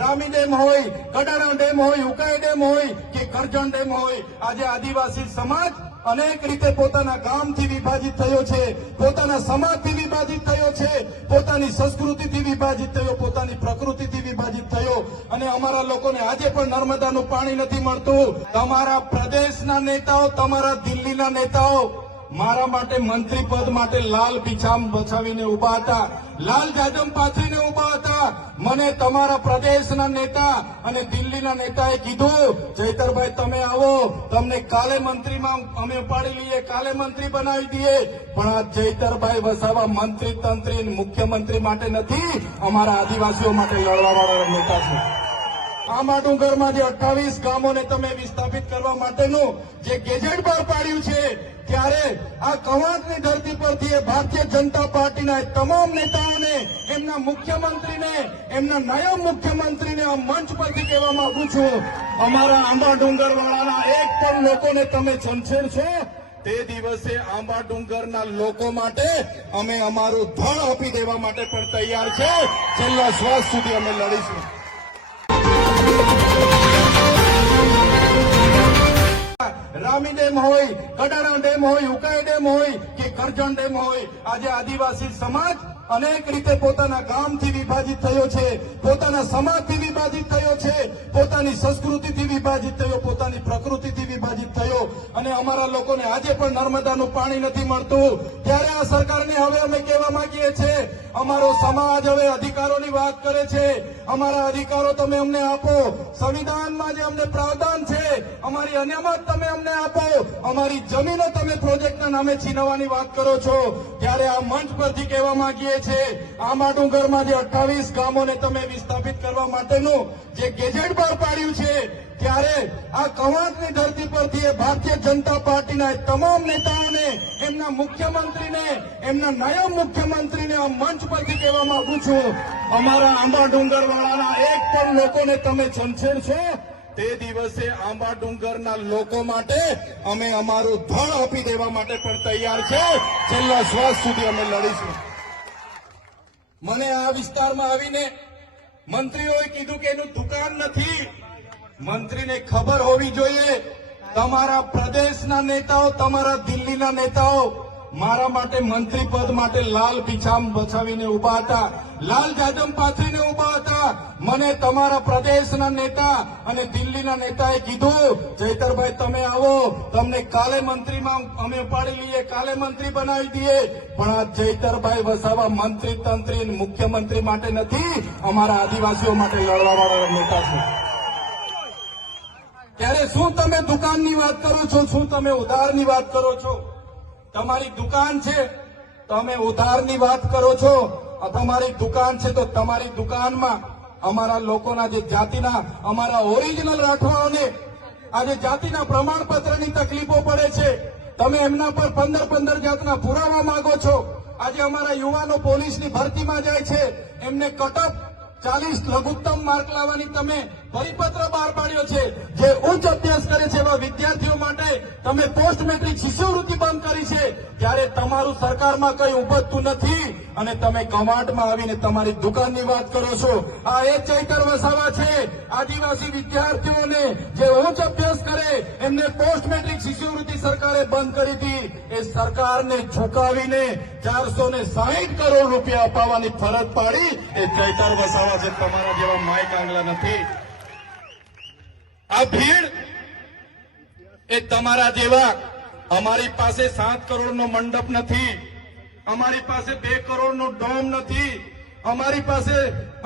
Rami dam હોય Kadana dam હોય Ukai dam હોય કે કરજણ ડેમ હોય આજે આદિવાસી સમાજ અનેક રીતે પોતાના ગામથી વિભાજિત થયો છે પોતાના સમાજથી વિભાજિત થયો છે પોતાની સંસ્કૃતિથી વિભાજિત થયો પોતાની પ્રકૃતિથી વિભાજિત થયો અને અમારા લોકોને આજે પણ નર્મદાનું પાણી નથી મળતું તમારા પ્રદેશના નેતાઓ તમારા દિલ્હીના નેતાઓ મારા માટે મંત્રી પદ માટે લાલ પીછામ બચાવીને ઉભા હતા લાલ જાજમ પાછળ ઉભા હતા મને તમારા પ્રદેશના નેતા અને દિલ્હીના નેતાએ કીધું જયતરભાઈ તમે આવો તમને કાલે મંત્રીમાં અમે ઉપાડી લઈએ કાલે મંત્રી બનાવી દઈએ પણ આ જયતરભાઈ વસાવા મંત્રી તંત્રી મુખ્યમંત્રી માટે નથી અમારા આદિવાસીઓ માટે લડવા વાળા નેતા છે આ માટુંગરમાં જે અઠ્ઠાવીસ ગામોને તમે વિસ્થાપિત કરવા માટેનું જે ગેજેટ બહાર પાડ્યું છે ત્યારે આ કવાંટની ધરતી પરથી ભારતીય જનતા પાર્ટીના તમામ નેતાઓને એમના મુખ્યમંત્રીને એમના નાયબ મુખ્યમંત્રીને આ મંચ પરથી કહેવા માંગુ છું અમારા આંબા ડુંગર વાળાના એક પણ લોકોને તમે છંછેડશો તે દિવસે આંબા ડુંગરના લોકો માટે અમે અમારું ધળ આપી દેવા માટે પણ તૈયાર છે છેલ્લા શ્વાસ સુધી અમે લડીશું રામી ડેમ હોય કડાણા ડેમ હોય ઉકાઈ ડેમ હોય કે કરજણ ડેમ હોય આજે આદિવાસી સમાજ અનેક રીતે પોતાના ગામથી વિભાજિત થયો છે પોતાના સમાજથી વિભાજિત થયો છે પોતાની સંસ્કૃતિથી વિભાજિત થયો પોતાની પ્રકૃતિથી વિભાજિત થયો અને અમારા લોકોને આજે પણ નર્મદાનું પાણી નથી મળતું ત્યારે આ સરકારને હવે અમે કહેવા માંગીએ છીએ અમારો સમાજ હવે અધિકારોની વાત કરે છે અમારા અધિકારો તમે અમને આપો સંવિધાનમાં જે અમને પ્રાવધાન છે અમારી અનામત તમે અમને અમને આપો અમારી જમીનો તમે પ્રોજેક્ટના નામે છીનવવાની વાત કરો છો ત્યારે આ મંચ પરથી કહેવા માંગીએ છીએ આમા ડુંગરમાંથી અઠાવીસ ગામોને તમે વિસ્થાપિત કરવા માટેનું જે ગેજેટ બહાર પાડ્યું છે ત્યારે આ કવાંટની ધરતી પરથી એ ભારતીય જનતા પાર્ટીના તમામ નેતાઓને એમના મુખ્યમંત્રીને એમના નાયબ મુખ્યમંત્રીને આ મંચ પરથી કહેવા માંગુ છું અમારા આંબા ડુંગર વાળાના એક પણ લોકોને તમે છંછેર છો તે દિવસે આંબા ડુંગરના લોકો માટે અમે અમારું ધણ આપી દેવા માટે પણ તૈયાર છે છેલ્લા શ્વાસ સુધી અમે લડીશું મને આ વિસ્તારમાં આવીને મંત્રીઓએ કીધું કે એનું દુકાન નથી મંત્રીને ખબર હોવી જોઈએ તમારા પ્રદેશના નેતાઓ તમારા દિલ્હીના નેતાઓ મારા માટે મંત્રી પદ માટે લાલ પીછામ બચાવીને ઉભા હતા લાલ જાદમ પાથરીને ઉભા હતા મને તમારા પ્રદેશના નેતા અને દિલ્હીના નેતાએ કીધું જયતરભાઈ તમે આવો તમને કાલે મંત્રીમાં અમે પાડી લઈએ કાલે મંત્રી બનાવી દઈએ પણ આ જયતરભાઈ વસાવા મંત્રી તંત્રી મુખ્યમંત્રી માટે નથી અમારા આદિવાસીઓ માટે લડવા વાળા નેતા છે ત્યારે શું તમે દુકાનની વાત કરો છો શું તમે ઉધારની વાત કરો છો તમારી દુકાન છે તમે ઉધારની વાત કરો છો તમારી દુકાન છે તો તમારી દુકાનમાં અમારા લોકોના જે જાતિના અમારા ઓરિજિનલ રાઠવાઓને આજે જાતિના પ્રમાણપત્રની તકલીફો પડે છે તમે એમના પર પંદર પંદર જાતના પુરાવા માંગો છો આજે અમારા યુવાનો પોલીસની ભરતીમાં જાય છે એમને કટઅપ ચાલીસ લઘુત્તમ માર્ક લાવવાની તમે પરિપત્ર બહાર પાડ્યો છે જે ઉચ્ચ અભ્યાસ કરે છે એવા વિદ્યાર્થીઓ માટે તમે પોસ્ટ મેટ્રિક શિષ્યવૃત્તિ બંધ કરી છે ત્યારે તમારું સરકારમાં કઈ ઉપજતું નથી અને તમે કમાટમાં આવીને તમારી દુકાનની વાત કરો છો આ એ ચૈતર વસાવા છે આદિવાસી વિદ્યાર્થીઓને જે ઉચ્ચ અભ્યાસ કરે એમને પોસ્ટ મેટ્રિક શિષ્યવૃત્તિ સરકારે બંધ કરી હતી એ સરકારને ઝુકાવીને ચારસો ને સાહીઠ કરોડ રૂપિયા અપાવવાની ફરજ પાડી એ ચૈતર વસાવા છે તમારા જેવા માય કાંગલા નથી આ ભીડ એ તમારા જેવા અમારી પાસે સાત કરોડનો મંડપ નથી અમારી પાસે બે કરોડનો ડોમ નથી અમારી પાસે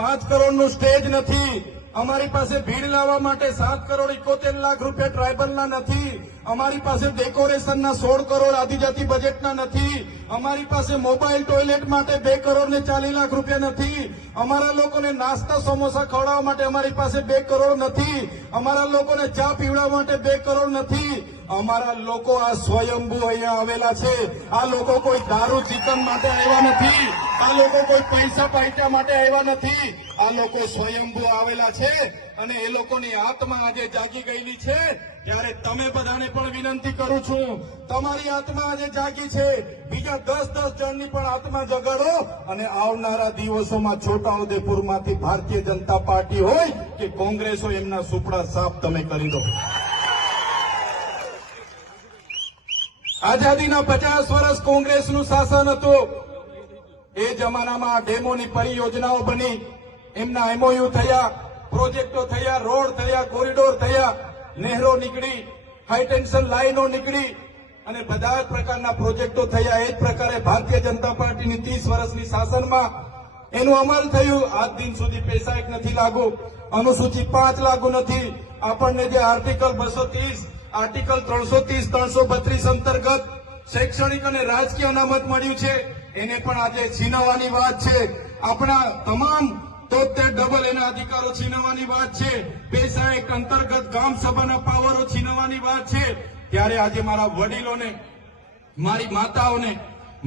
પાંચ કરોડનું સ્ટેજ નથી અમારી પાસે ભીડ લાવવા માટે સાત કરોડ ઇકોતેર લાખ રૂપિયા ટ્રાયબલના નથી અમારી પાસે ડેકોરેશનના સોળ કરોડ આદિજાતિ બજેટના નથી અમારી પાસે મોબાઈલ ટોયલેટ માટે બે કરોડ ને ચાલીસ લાખ રૂપિયા નથી અમારા લોકોને નાસ્તા સમોસા ખવડાવવા માટે અમારી પાસે બે કરોડ નથી અમારા લોકોને ચા પીવડાવવા માટે બે કરોડ નથી અમારા લોકો આ સ્વયંભૂ અહીંયા આવેલા છે આ લોકો કોઈ દારૂ ચિકન માટે આવ્યા નથી આ લોકો કોઈ પૈસા પાઇટા માટે આવ્યા નથી આ લોકો સ્વયંભૂ આવેલા છે અને એ લોકોની આત્મા આજે જાગી ગયેલી છે ત્યારે તમે બધાને પણ વિનંતી કરું છું તમારી આત્મા આજે જાગી છે બીજા દસ દસ જણની પણ આત્મા જગાડો અને આવનારા દિવસોમાં છોટાઉદેપુરમાંથી ભારતીય જનતા પાર્ટી હોય કે કોંગ્રેસ હોય એમના સુપડા સાફ તમે કરી દો આઝાદીના પચાસ વર્ષ કોંગ્રેસનું શાસન હતું એ જમાનામાં ડેમોની પરિયોજનાઓ બની એમના એમઓયુ થયા પ્રોજેક્ટો થયા રોડ થયા કોરિડોર થયા નહેરો નીકળી હાઈટેન્શન લાઈનો નીકળી અને બધા જ પ્રકારના પ્રોજેક્ટો થયા એ જ પ્રકારે ભારતીય જનતા પાર્ટીની ત્રીસ વર્ષની શાસનમાં એનું અમલ થયું આજ દિન સુધી પૈસા એક નથી લાગુ અનુસૂચિત પાંચ લાગુ નથી આપણને જે આર્ટિકલ બસો ત્રીસ આર્ટિકલ ત્રણસો ત્રીસ ત્રણસો બત્રીસ અંતર્ગત શૈક્ષણિક અને રાજકીય અનામત મળ્યું છે એને પણ આજે છીનવવાની વાત છે આપણા તમામ તો તે ડબલ એના અધિકારો છીનવવાની વાત છે પેશા એક અંતર્ગત ગામ સભાના પાવરો છીનવાની વાત છે ત્યારે આજે મારા વડીલોને મારી માતાઓને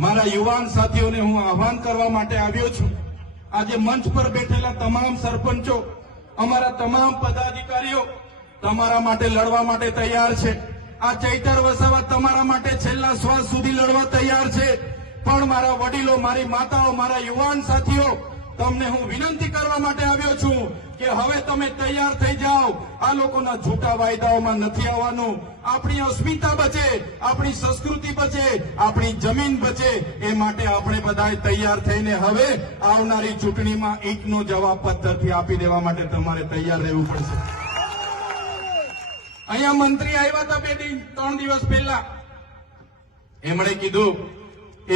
મારા યુવાન સાથીઓને હું આહવાન કરવા માટે આવ્યો છું આજે મંચ પર બેઠેલા તમામ સરપંચો અમારા તમામ પદાધિકારીઓ તમારા માટે લડવા માટે તૈયાર છે આ ચૈતર વસાવા તમારા માટે છેલ્લા શ્વાસ સુધી લડવા તૈયાર છે પણ મારા વડીલો મારી માતાઓ મારા યુવાન સાથીઓ તમને હું વિનંતી કરવા માટે આવ્યો છું કે હવે તમે તૈયાર થઈ જાઓ આ લોકોના જૂઠા વાયદાઓમાં નથી આવવાનું આપણી અસ્મિતા બચે આપણી સંસ્કૃતિ બચે આપણી જમીન બચે એ માટે આપણે બધાએ તૈયાર થઈને હવે આવનારી ચૂંટણીમાં ઈંટનો જવાબ પદ્ધતિ આપી દેવા માટે તમારે તૈયાર રહેવું પડશે અહીંયા મંત્રી આવ્યા હતા બે ત્રણ દિવસ પહેલા એમણે કીધું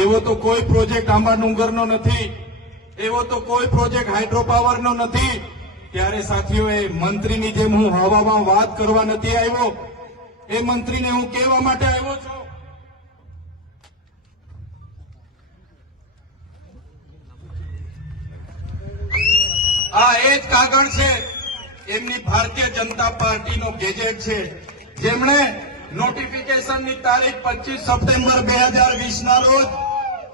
એવો તો કોઈ પ્રોજેક્ટ આંબા ડુંગરનો નથી એવો તો કોઈ પ્રોજેક્ટ હાઇડ્રોપાવરનો નથી ત્યારે સાથીઓએ મંત્રીની જેમ હું હવામાં વાત કરવા નથી આવ્યો એ મંત્રીને હું કહેવા માટે આવ્યો છું આ એ જ કાગળ છે એમની ભારતીય જનતા પાર્ટીનો ગેજેટ છે જેમણે નોટિફિકેશનની તારીખ પચીસ સપ્ટેમ્બર બે હજાર વીસના રોજ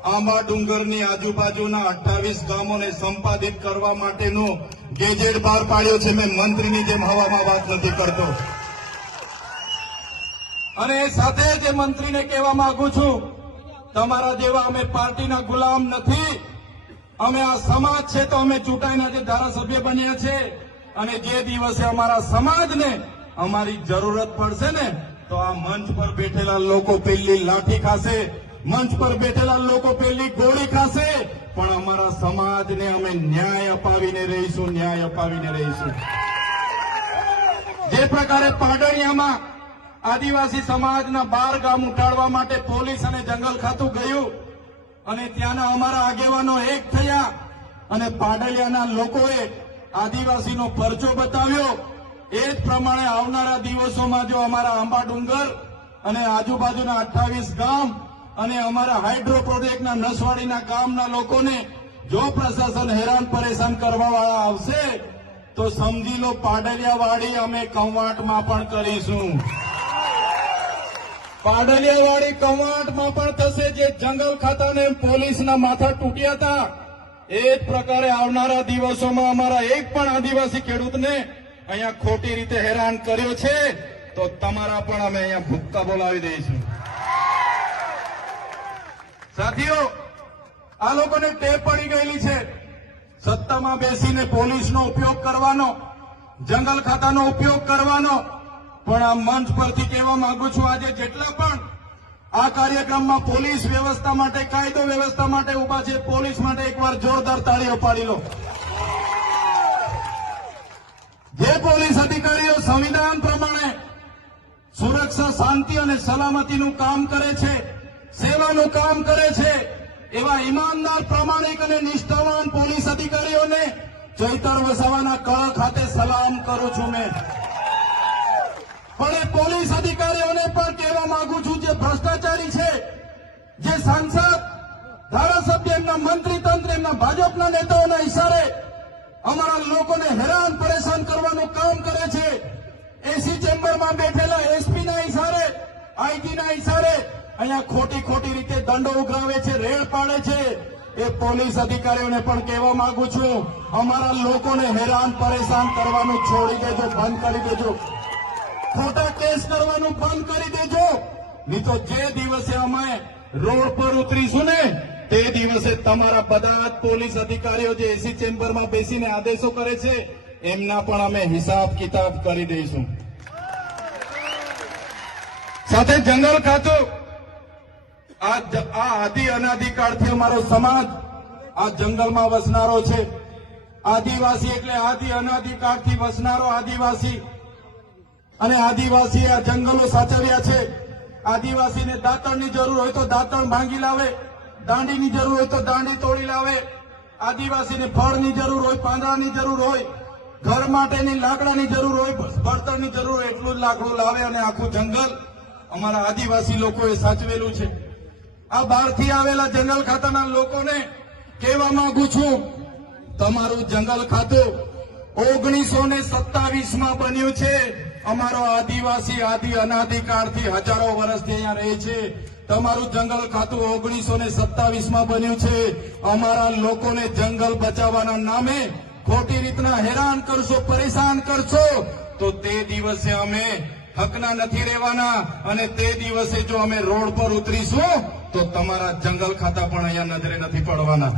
આંબા ડુંગરની આજુબાજુના અઠ્ઠાવીસ ગામોને સંપાદિત કરવા માટેનો ગેજેટ બહાર પાડ્યો છે મેં મંત્રીની જેમ હવામાં વાત નથી કરતો અને સાથે જે મંત્રીને કહેવા માંગુ છું તમારા જેવા અમે પાર્ટીના ગુલામ નથી અમે આ સમાજ છે તો અમે ચૂંટાઈના જે ધારાસભ્ય બન્યા છે અને જે દિવસે અમારા સમાજને અમારી જરૂરત પડશે ને તો આ મંચ પર બેઠેલા લોકો પેલી લાઠી ખાશે મંચ પર બેઠેલા લોકો પેલી ગોળી ખાશે પણ અમારા સમાજને અમે ન્યાય અપાવીને રહીશું ન્યાય અપાવીને રહીશું જે પ્રકારે પાટણિયામાં આદિવાસી સમાજના બાર ગામ ઉઠાડવા માટે પોલીસ અને જંગલ ખાતું ગયું અને ત્યાંના અમારા આગેવાનો એક થયા અને પાટલિયાના લોકોએ આદિવાસીનો પરચો બતાવ્યો એ જ પ્રમાણે આવનારા દિવસોમાં જો અમારા આંબા ડુંગર અને આજુબાજુના અઠ્ઠાવીસ ગામ અને અમારા હાઇડ્રો પ્રોજેક્ટના નસવાડીના ગામના લોકોને જો પ્રશાસન હેરાન પરેશાન કરવાવાળા આવશે તો સમજી લો પાડલિયાવાડી અમે કંવાટમાં પણ કરીશું પાડલિયાવાડી કવાંટમાં પણ થશે જે જંગલ ખાતાને પોલીસના માથા તૂટ્યા હતા એ જ પ્રકારે આવનારા દિવસોમાં અમારા એક પણ આદિવાસી ખેડૂતને અહીંયા ખોટી રીતે હેરાન કર્યો છે તો તમારા પણ અમે અહીંયા ભૂક્કા બોલાવી દઈશું સાથીઓ આ લોકોને ટેપ પડી ગયેલી છે સત્તામાં બેસીને પોલીસનો ઉપયોગ કરવાનો જંગલ ખાતાનો ઉપયોગ કરવાનો પણ આ મંચ પરથી કહેવા માંગુ છું આજે જેટલા પણ આ કાર્યક્રમમાં પોલીસ વ્યવસ્થા માટે કાયદો વ્યવસ્થા માટે ઉભા છે પોલીસ માટે એકવાર જોરદાર તાળીઓ પાડી લો જે પોલીસ અધિકારીઓ સંવિધાન પ્રમાણે સુરક્ષા શાંતિ અને સલામતીનું કામ કરે છે સેવાનું કામ કરે છે એવા ઈમાનદાર પ્રામાણિક અને નિષ્ઠાવાન પોલીસ અધિકારીઓને ચૈતર વસાવાના કળ ખાતે સલામ કરું છું મેં પણ એ પોલીસ અધિકારીઓને પણ કહેવા માંગુ છું જે ભ્રષ્ટાચારી છે જે સાંસદ ધારાસભ્ય એમના મંત્રી તંત્ર એમના ભાજપના નેતાઓના ઇશારે અમારા લોકોને હેરાન પરેશાન કરવાનું કામ કરે છે એસી ચેમ્બરમાં બેઠેલા એસપીના ઇશારે આઈટીના ઇશારે અહીંયા ખોટી ખોટી રીતે દંડો ઉઘરાવે છે રેડ પાડે છે એ પોલીસ અધિકારીઓને પણ કહેવા માંગુ છું અમારા લોકોને હેરાન પરેશાન કરવાનું છોડી દેજો બંધ કરી દેજો ખોટા કેસ કરવાનું બંધ કરી દેજો નહીં તો જે દિવસે અમે રોડ પર ઉતરીશું ને તે દિવસે તમારા બધા જ પોલીસ અધિકારીઓ જે એસી ચેમ્બરમાં બેસીને આદેશો કરે છે એમના પણ અમે હિસાબ કિતાબ કરી દઈશું સાથે જંગલ ખાતું આ આદિ અનાધિકાળથી અમારો સમાજ આ જંગલમાં વસનારો છે આદિવાસી એટલે આદિ અનાધિકાળથી વસનારો આદિવાસી અને આદિવાસી આ જંગલો સાચવ્યા છે આદિવાસીને દાંતણની જરૂર હોય તો દાંતણ ભાંગી લાવે દાંડીની જરૂર હોય તો દાંડી તોડી લાવે આદિવાસીને ફળની જરૂર હોય પાંદડાની જરૂર હોય ઘર માટેની લાકડાની જરૂર હોય બળતણની જરૂર હોય એટલું જ લાકડું લાવે અને આખું જંગલ અમારા આદિવાસી લોકોએ સાચવેલું છે આ બહારથી આવેલા જંગલ ખાતાના લોકોને કહેવા માંગુ છું તમારું જંગલ ખાતું ઓગણીસો ને સત્તાવીસમાં બન્યું છે અમારો આદિવાસી આદિ અનાધિકાળથી હજારો વર્ષથી અહીંયા રહે છે તમારું જંગલ ખાતું ઓગણીસો ને સત્તાવીસમાં બન્યું છે અમારા લોકોને જંગલ બચાવવાના નામે ખોટી રીતના હેરાન કરશો પરેશાન કરશો તો તે દિવસે અમે હકના નથી રહેવાના અને તે દિવસે જો અમે રોડ પર ઉતરીશું તો તમારા જંગલ ખાતા પણ અહીંયા નજરે નથી પડવાના